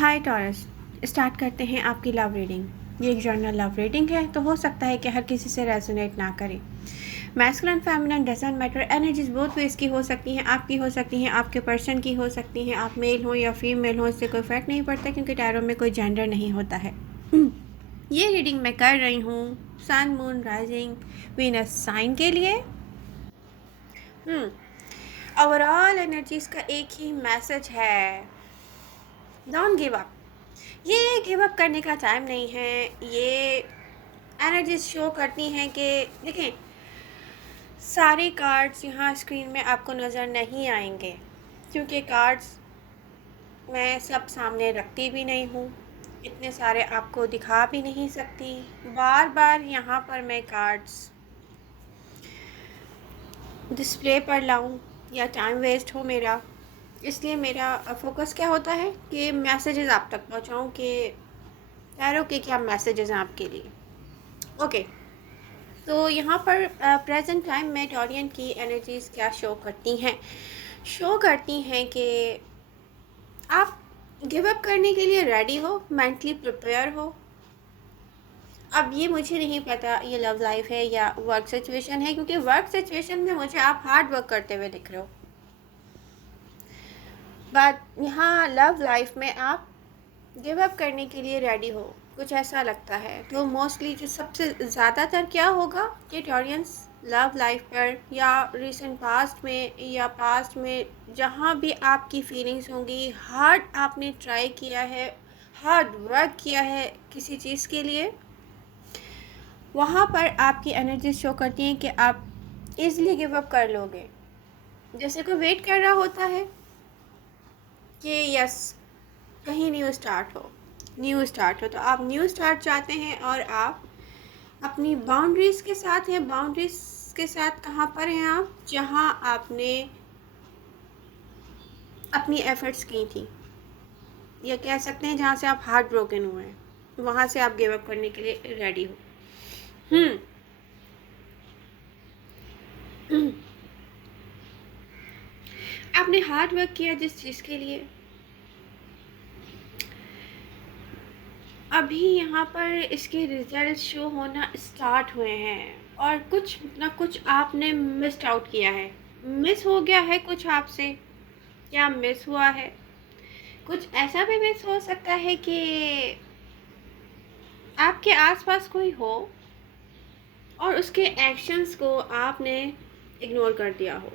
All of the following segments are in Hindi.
हाय टॉरस। स्टार्ट करते हैं आपकी लव रीडिंग। ये एक जर्नल लव रीडिंग है, तो हो सकता है कि हर किसी से रेजोनेट ना करे। Masculine feminine doesn't matter, energies बहुत वेज की हो सकती हैं, आपकी हो सकती हैं, आपके पर्सन की हो सकती हैं, आप मेल हो या फीमेल हो, इससे कोई फ़र्क नहीं पड़ता क्योंकि टैरो में कोई जेंडर नहीं होता है। ये रीडिंग मैं कर रही हूँ सन, मून, राइजिंग, वीनस साइन के लिए। ओवरऑल एनर्जीज का एक ही मैसेज है, डोंट गिव अप। ये गिव अप करने का टाइम नहीं है। ये एनर्जीज शो करती हैं कि देखें, सारे कार्ड्स यहाँ स्क्रीन में आपको नज़र नहीं आएंगे क्योंकि कार्ड्स मैं सब सामने रखती भी नहीं हूँ, इतने सारे आपको दिखा भी नहीं सकती। बार बार यहाँ पर मैं कार्ड्स डिस्प्ले पर लाऊं या टाइम वेस्ट हो मेरा, इसलिए मेरा फोकस क्या होता है कि मैसेजेस आप तक पहुँचाऊँ कि टैरो के क्या मैसेजेस हैं आपके लिए। ओके, तो यहाँ पर प्रेजेंट टाइम में टॉरियन की एनर्जीज़ क्या शो करती हैं? शो करती हैं कि आप गिव अप करने के लिए रेडी हो, मेंटली प्रिपेयर हो। अब ये मुझे नहीं पता ये लव लाइफ है या वर्क सिचुएशन है, क्योंकि वर्क सिचुएशन में मुझे आप हार्ड वर्क करते हुए दिख रहे हो, बट यहाँ लव लाइफ में आप गिव अप करने के लिए रेडी हो, कुछ ऐसा लगता है। तो मोस्टली जो सबसे ज़्यादातर क्या होगा कि टॉरियंस लव लाइफ पर या रिसेंट पास्ट में या पास्ट में जहाँ भी आपकी फीलिंग्स होंगी, हार्ड आपने ट्राई किया है, हार्ड वर्क किया है किसी चीज़ के लिए, वहाँ पर आपकी एनर्जी शो करती हैं कि आप इज़िली गिव अप कर लोगे। जैसे कोई वेट कर रहा होता है कि यस कहीं न्यू स्टार्ट हो, तो आप न्यू स्टार्ट चाहते हैं और आप अपनी बाउंड्रीज़ के साथ हैं। बाउंड्रीज़ के साथ कहाँ पर हैं आप? जहाँ आपने अपनी एफ़र्ट्स की थी, या कह सकते हैं जहाँ से आप हार्ट ब्रोकन हुए हैं, वहाँ से आप गिव अप करने के लिए रेडी हो। आपने हार्ड वर्क किया जिस चीज़ के लिए, अभी यहाँ पर इसके रिजल्ट शो होना स्टार्ट हुए हैं और कुछ ना कुछ आपने मिस्ड आउट किया है, मिस हो गया है कुछ आपसे। क्या मिस हुआ है? कुछ ऐसा भी मिस हो सकता है कि आपके आसपास कोई हो और उसके एक्शंस को आपने इग्नोर कर दिया हो,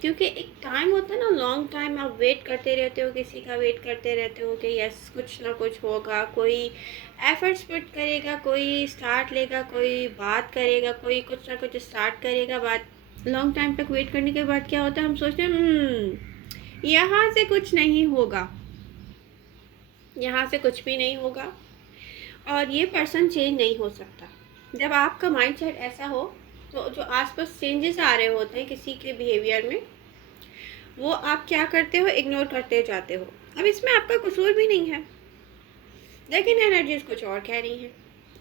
क्योंकि एक टाइम होता है ना, लॉन्ग टाइम आप वेट करते रहते हो, किसी का वेट करते रहते हो कि यस कुछ ना कुछ होगा, कोई एफर्ट्स पुट करेगा, कोई स्टार्ट लेगा, कोई बात करेगा, कोई कुछ ना कुछ स्टार्ट करेगा। बात लॉन्ग टाइम तक वेट करने के बाद क्या होता है, हम सोचते हैं यहाँ से कुछ नहीं होगा, यहाँ से कुछ भी नहीं होगा और ये पर्सन चेंज नहीं हो सकता। जब आपका माइंडसेट ऐसा हो तो जो आसपास चेंजेस आ रहे होते हैं किसी के बिहेवियर में, वो आप क्या करते हो, इग्नोर करते जाते हो। अब इसमें आपका कसूर भी नहीं है, लेकिन एनर्जीज कुछ और कह रही हैं।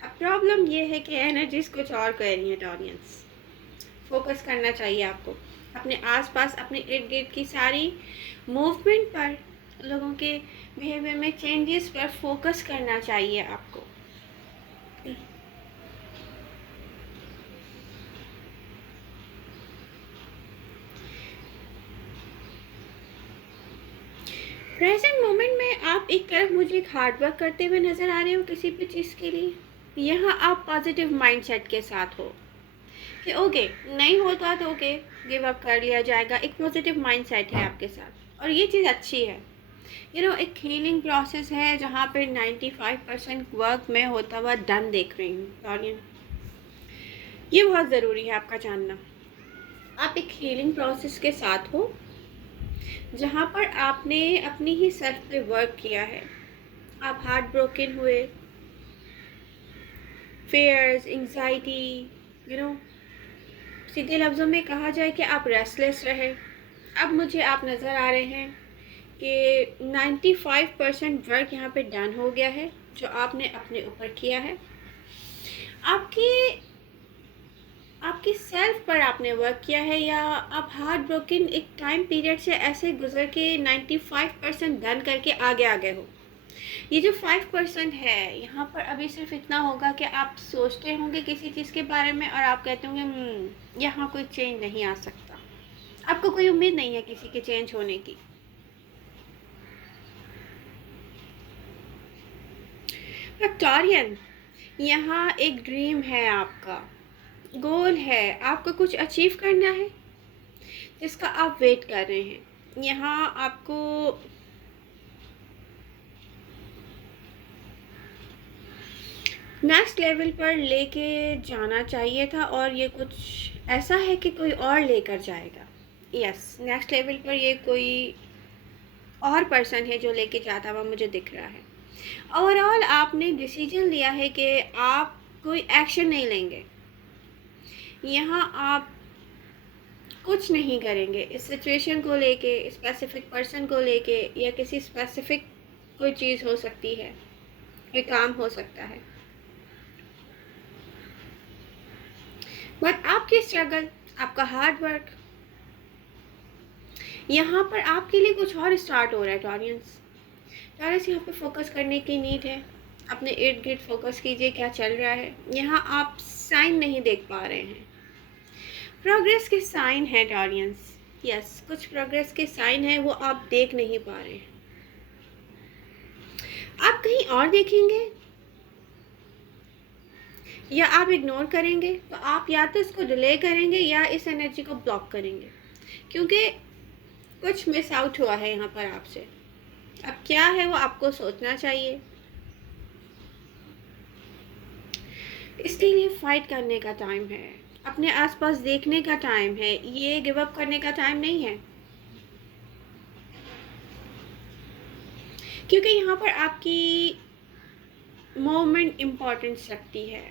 अब प्रॉब्लम ये है कि एनर्जीज कुछ और कह रही हैं। टॉरियंस, फोकस करना चाहिए आपको अपने आसपास, अपने इर्द गिर्द की सारी मूवमेंट पर, लोगों के बिहेवियर में चेंजेस पर फोकस करना चाहिए आपको। प्रेजेंट मोमेंट में आप एक तरफ मुझे एक हार्ड वर्क करते हुए नज़र आ रहे हो किसी भी चीज़ के लिए, यहाँ आप पॉजिटिव माइंडसेट के साथ हो कि ओके नहीं होता तो ओके गिव अप कर लिया जाएगा, एक पॉजिटिव माइंडसेट है आपके साथ और ये चीज़ अच्छी है। एक हीलिंग प्रोसेस है जहाँ पे 95% वर्क में होता हुआ डन देख रही हूँ टॉरियन। ये बहुत ज़रूरी है आपका जानना। आप एक हीलिंग प्रोसेस के साथ हो जहाँ पर आपने अपनी ही सेल्फ पे वर्क किया है, आप हार्ट ब्रोकन हुए, फेयर्स, एंजाइटी, सीधे लफ्ज़ों में कहा जाए कि आप रेस्टलेस रहे। अब मुझे आप नज़र आ रहे हैं कि 95% वर्क यहाँ पे डन हो गया है जो आपने अपने ऊपर किया है। आपकी आपकी सेल्फ पर आपने वर्क किया है, या आप हार्ट ब्रोकन एक टाइम पीरियड से ऐसे गुजर के 95% डन करके आगे आ गए हो। ये जो 5% है यहाँ पर अभी सिर्फ इतना होगा कि आप सोचते होंगे किसी चीज़ के बारे में और आप कहते होंगे यहाँ कोई चेंज नहीं आ सकता, आपको कोई उम्मीद नहीं है किसी के चेंज होने की। विक्टोरियन, यहाँ एक ड्रीम है, आपका गोल है, आपको कुछ अचीव करना है जिसका आप वेट कर रहे हैं। यहाँ आपको नेक्स्ट लेवल पर लेके जाना चाहिए था और ये कुछ ऐसा है कि कोई और लेकर जाएगा। यस, नेक्स्ट लेवल पर ये कोई और पर्सन है जो लेके जाता हुआ मुझे दिख रहा है। ओवरऑल आपने डिसीजन लिया है कि आप कोई एक्शन नहीं लेंगे, यहाँ आप कुछ नहीं करेंगे इस सिचुएशन को लेके, स्पेसिफिक पर्सन को लेके, या किसी स्पेसिफिक कोई चीज़ हो सकती है, कोई काम हो सकता है। बट आपकी स्ट्रगल, आपका हार्ड वर्क, यहाँ पर आपके लिए कुछ और स्टार्ट हो रहा है। टॉरियंस यहाँ पे फोकस करने की नीड है। अपने इर्द गिर्द फोकस कीजिए क्या चल रहा है। यहाँ आप साइन नहीं देख पा रहे हैं, प्रोग्रेस के साइन है टॉरियंस। यस, कुछ प्रोग्रेस के साइन है, वो आप देख नहीं पा रहे हैं। आप कहीं और देखेंगे या आप इग्नोर करेंगे, तो आप या तो इसको डिले करेंगे या इस एनर्जी को ब्लॉक करेंगे, क्योंकि कुछ मिस आउट हुआ है यहाँ पर आपसे। अब क्या है वो आपको सोचना चाहिए। इसके लिए फाइट करने का टाइम है, अपने आसपास देखने का टाइम है, ये गिव अप करने का टाइम नहीं है। क्योंकि यहाँ पर आपकी मोमेंट इम्पोर्टेंस रखती है।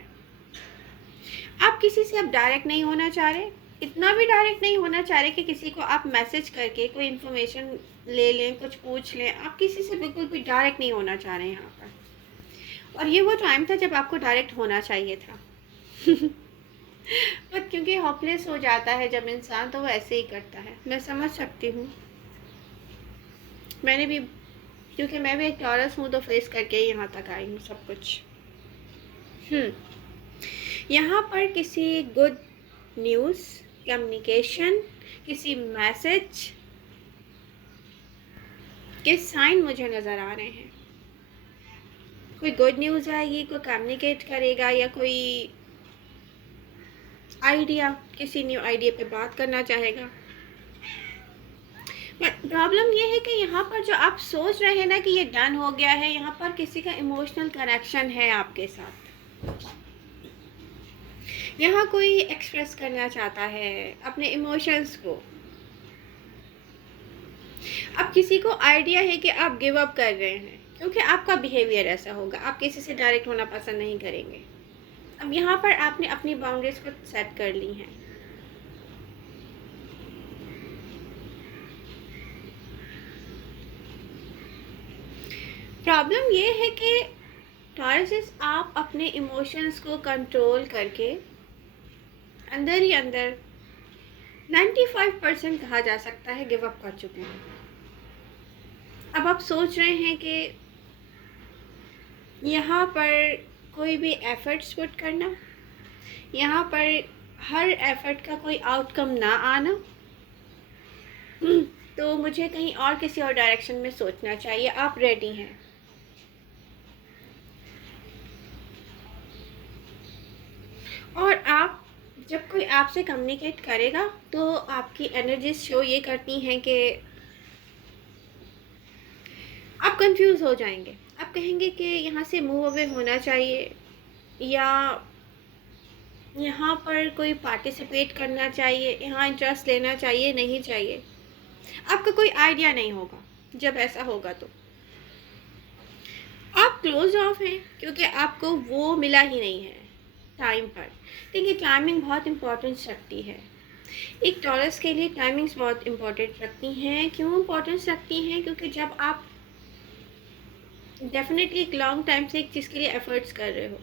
आप किसी से अब डायरेक्ट नहीं होना चाह रहे, इतना भी डायरेक्ट नहीं होना चाह रहे कि किसी को आप मैसेज करके कोई इन्फॉर्मेशन ले लें, कुछ पूछ लें। आप किसी से बिल्कुल भी डायरेक्ट नहीं होना चाह रहे हैं यहाँ पर। और ये वो टाइम था जब आपको डायरेक्ट होना चाहिए था। बट क्योंकि होपलेस हो जाता है जब इंसान, तो वो ऐसे ही करता है। मैं समझ सकती हूँ, मैंने भी, क्योंकि मैं भी एक टॉरस हूँ, तो फेस करके ही यहाँ तक आई हूँ सब कुछ। यहाँ पर किसी गुड न्यूज़, कम्युनिकेशन, किसी मैसेज के साइन मुझे नज़र आ रहे हैं। कोई गुड न्यूज़ आएगी, कोई कम्युनिकेट करेगा, या कोई आइडिया, किसी न्यू आइडिया पे बात करना चाहेगा। प्रॉब्लम ये है कि यहाँ पर जो आप सोच रहे हैं ना कि ये डन हो गया है, यहाँ पर किसी का इमोशनल कनेक्शन है आपके साथ। यहाँ कोई एक्सप्रेस करना चाहता है अपने इमोशंस को। अब किसी को आइडिया है कि आप गिव अप कर रहे हैं, क्योंकि आपका बिहेवियर ऐसा होगा, आप किसी से डायरेक्ट होना पसंद नहीं करेंगे। अब यहाँ पर आपने अपनी बाउंड्रीज को सेट कर ली हैं। प्रॉब्लम ये है कि टॉरस, आप अपने इमोशंस को कंट्रोल करके अंदर ही अंदर 95% कहा जा सकता है गिव अप कर चुके हैं। अब आप सोच रहे हैं कि यहाँ पर कोई भी एफर्ट्स पुट करना, यहाँ पर हर एफर्ट का कोई आउटकम ना आना, तो मुझे कहीं और किसी और डायरेक्शन में सोचना चाहिए। आप रेडी हैं। और आप जब कोई आपसे कम्युनिकेट करेगा तो आपकी एनर्जीज शो ये करती हैं कि आप कंफ्यूज हो जाएंगे। आप कहेंगे कि यहाँ से मूव अवे होना चाहिए, या यहाँ पर कोई पार्टिसिपेट करना चाहिए, यहाँ इंटरेस्ट लेना चाहिए, नहीं चाहिए। आपका कोई आइडिया नहीं होगा। जब ऐसा होगा तो आप क्लोज ऑफ हैं, क्योंकि आपको वो मिला ही नहीं है टाइम पर। देखिए, टाइमिंग बहुत इम्पोर्टेंस रखती है। एक टॉरस के लिए टाइमिंग्स बहुत इम्पोर्टेंट रखती हैं। क्यों इम्पोर्टेंस रखती हैं? क्योंकि जब आप डेफिनेटली एक लॉन्ग टाइम से एक चीज़ के लिए एफर्ट्स कर रहे हो,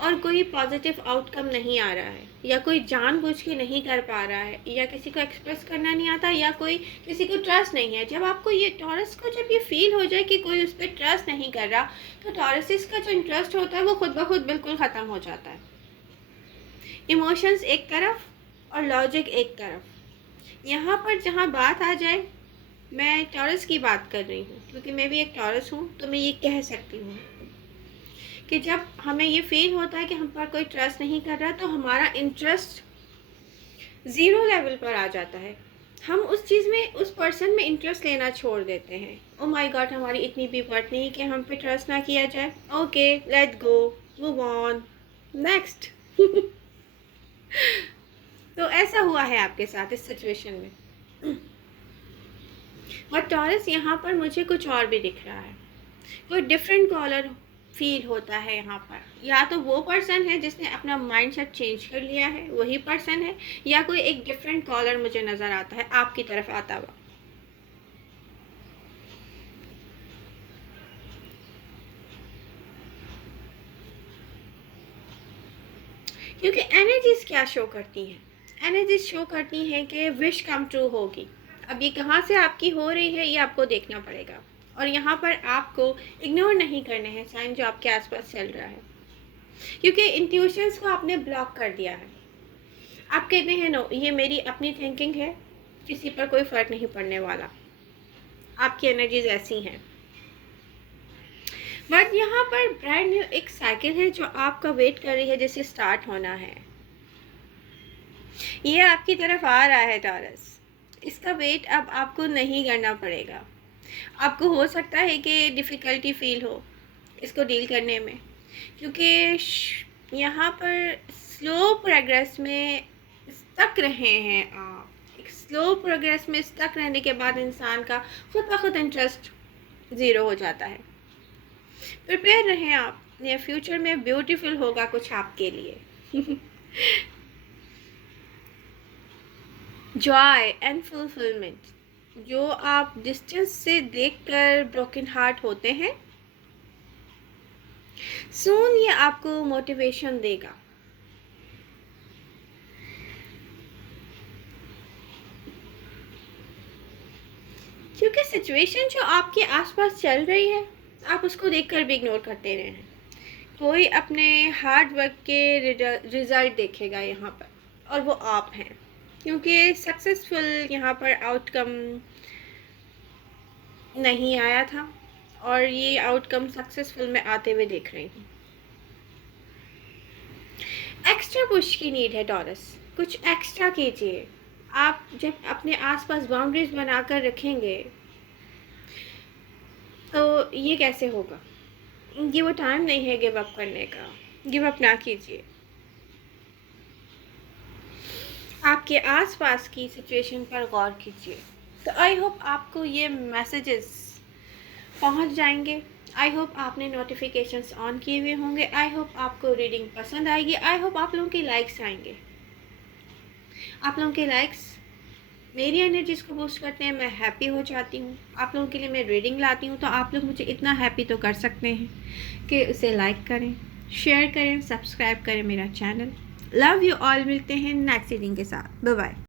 और कोई पॉजिटिव आउटकम नहीं आ रहा है, या कोई जानबूझ के नहीं कर पा रहा है, या किसी को एक्सप्रेस करना नहीं आता, या कोई किसी को ट्रस्ट नहीं है, जब आपको ये टॉरस को जब ये फील हो जाए कि कोई उस पर ट्रस्ट नहीं कर रहा, तो टॉरसिस का जो इंटरेस्ट होता है वो खुद ब खुद बिल्कुल ख़त्म हो जाता है। इमोशंस एक तरफ और लॉजिक एक तरफ। यहाँ पर जहाँ बात आ जाए, मैं टॉरस की बात कर रही हूँ क्योंकि मैं भी एक टॉरस हूँ, तो मैं ये कह सकती हूँ कि जब हमें ये फील होता है कि हम पर कोई ट्रस्ट नहीं कर रहा, तो हमारा इंटरेस्ट ज़ीरो लेवल पर आ जाता है। हम उस चीज़ में, उस पर्सन में इंटरेस्ट लेना छोड़ देते हैं। ओ माय गॉड, हमारी इतनी भी वर्थ नहीं कि हम पे ट्रस्ट ना किया जाए। Okay, let go, move on, next. तो ऐसा हुआ है आपके साथ इस सिचुएशन में। और टॉरस यहाँ पर मुझे कुछ और भी दिख रहा है, कोई डिफरेंट कॉलर फील होता है यहाँ पर। या तो वो पर्सन है जिसने अपना माइंडसेट चेंज कर लिया है, वही पर्सन है, या कोई एक डिफरेंट कॉलर मुझे नज़र आता है आपकी तरफ आता हुआ। क्योंकि एनर्जीज क्या शो करती हैं? एनर्जीज शो करती हैं कि विश कम ट्रू होगी। अब ये कहाँ से आपकी हो रही है ये आपको देखना पड़ेगा, और यहाँ पर आपको इग्नोर नहीं करने हैं साइन जो आपके आसपास चल रहा है, क्योंकि इंट्यूशंस को आपने ब्लॉक कर दिया है। आप कहते हैं नो, ये मेरी अपनी थिंकिंग है, किसी पर कोई फ़र्क नहीं पड़ने वाला। आपकी एनर्जीज ऐसी हैं। बट यहाँ पर ब्रांड न्यू एक साइकिल है जो आपका वेट कर रही है, जैसे स्टार्ट होना है। ये आपकी तरफ आ रहा है टॉरस। इसका वेट अब आपको नहीं करना पड़ेगा। आपको हो सकता है कि डिफ़िकल्टी फील हो इसको डील करने में, क्योंकि यहाँ पर स्लो प्रोग्रेस में स्टक रहे हैं आप। एक स्लो प्रोग्रेस में स्टक रहने के बाद इंसान का खुद ब खुद इंटरेस्ट ज़ीरो हो जाता है। प्रिपेयर रहें आप, ये फ्यूचर में ब्यूटीफुल होगा कुछ आपके लिए। जॉय एंड फुलफिलमेंट, जो आप डिस्टेंस से देखकर ब्रोकन हार्ट होते हैं, सून ये आपको मोटिवेशन देगा। क्योंकि सिचुएशन जो आपके आसपास चल रही है, आप उसको देखकर भी इग्नोर करते रहे हैं। कोई अपने हार्ड वर्क के रिजल्ट देखेगा यहाँ पर, और वो आप हैं, क्योंकि सक्सेसफुल यहाँ पर आउटकम नहीं आया था, और ये आउटकम सक्सेसफुल में आते हुए देख रही हूँ। एक्स्ट्रा पुश की नीड है टॉरस, कुछ एक्स्ट्रा कीजिए। आप जब अपने आसपास बाउंड्रीज बनाकर रखेंगे, तो ये कैसे होगा? ये वो टाइम नहीं है गिव अप करने का। गिव अप ना कीजिए। आपके आसपास की सिचुएशन पर गौर कीजिए। तो आई होप आपको ये मैसेजेस पहुंच जाएंगे। आई होप आपने नोटिफिकेशंस ऑन किए हुए होंगे। आई होप आपको रीडिंग पसंद आएगी। आई होप आप लोगों के लाइक्स आएंगे। आप लोगों के लाइक्स मेरी एनर्जीज़ को बूस्ट करते हैं, मैं हैप्पी हो जाती हूँ। आप लोगों के लिए मैं रीडिंग लाती हूँ, तो आप लोग मुझे इतना हैप्पी तो कर सकते हैं कि उसे लाइक करें, शेयर करें, सब्सक्राइब करें मेरा चैनल। Love you all. मिलते हैं नेक्स्ट रीडिंग के साथ। Bye bye.